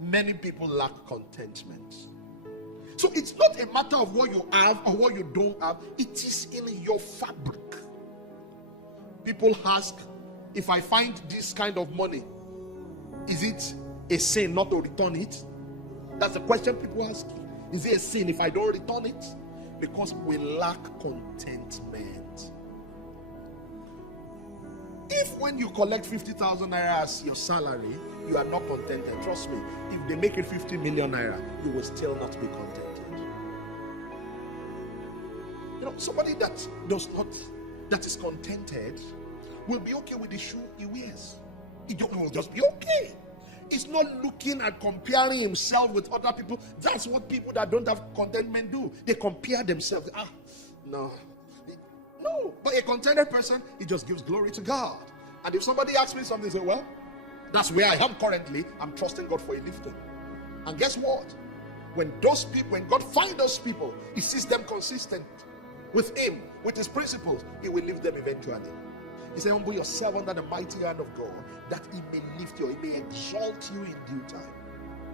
Many people lack contentment. So it's not a matter of what you have or what you don't have. It is in your fabric. People ask, if I find this kind of money, is it a sin not to return it? That's the question people ask. Is it a sin if I don't return it? Because we lack contentment. If when you collect 50,000 naira as your salary, you are not contented, trust me, if they make it 50 million naira, you will still not be contented. You know, somebody that is contented will be okay with the shoe he wears. He will just be okay. He's not looking at comparing himself with other people. That's what people that don't have contentment do. They compare themselves. No. But a contented person, he just gives glory to God. And if somebody asks me something, say, well, that's where I am currently. I'm trusting God for a lifting. And guess what? When God finds those people, he sees them consistent with him, with his principles, he will lift them eventually. He said, humble yourself under the mighty hand of God, that he may lift you, he may exalt you in due time.